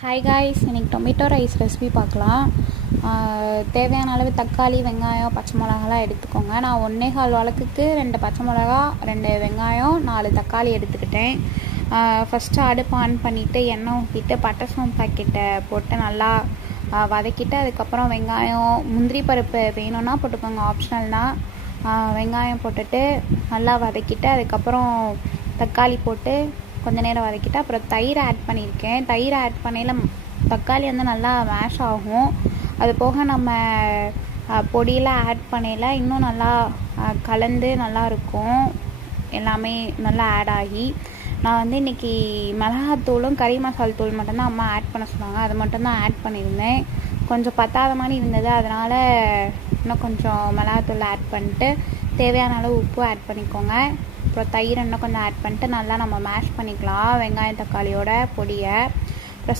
Hi guys, இன்றைக்கி tomato rice recipe பார்க்கலாம். தேவையான அளவு தக்காளி, வெங்காயம், பச்சை மிளகாலாம் எடுத்துக்கோங்க. நான் 1.25 வழக்குக்கு 2 பச்சை மிளகா, 2 வெங்காயம், 4 தக்காளி எடுத்துக்கிட்டேன். ஃபஸ்ட்டு அடுப்பு ஆன் பண்ணிவிட்டு எண்ணெய் ஊற்றிட்டு பட்டை சோம்பு பாக்கெட்டை போட்டு நல்லா வதக்கிட்டு, அதுக்கப்புறம் வெங்காயம், முந்திரி பருப்பு வேணும்னா போட்டுக்கோங்க, ஆப்ஷனல் தான். வெங்காயம் போட்டுட்டு நல்லா வதக்கிட்டு, அதுக்கப்புறம் தக்காளி போட்டு கொஞ்ச நேரம் வதக்கிட்டு, அப்புறம் தயிர் ஆட் பண்ணியிருக்கேன். தயிர் ஆட் பண்ணையில் தக்காளி வந்து நல்லா மேஷ் ஆகும். அது போக நம்ம பொடியெல்லாம் ஆட் பண்ணையில் இன்னும் நல்லா கலந்து நல்லாயிருக்கும். எல்லாமே நல்லா ஆட் ஆகி, நான் வந்து இன்றைக்கி மிளகாத்தூளும் கறி மசால் தூள் மட்டும்தான் அம்மா ஆட் பண்ண சொன்னாங்க. அது மட்டும்தான் ஆட் பண்ணியிருந்தேன். கொஞ்சம் பத்தாத மாதிரி இருந்தது, அதனால் இன்னும் கொஞ்சம் மிளகாத்தூள் ஆட் பண்ணிட்டு தேவையான அளவு உப்பு ஆட் பண்ணிக்கோங்க. அப்புறம் தயிர் இன்னும் கொஞ்சம் ஆட் பண்ணிட்டு நல்லா நம்ம மேஷ் பண்ணிக்கலாம் வெங்காயம் தக்காளியோட பொடியை. அப்புறம்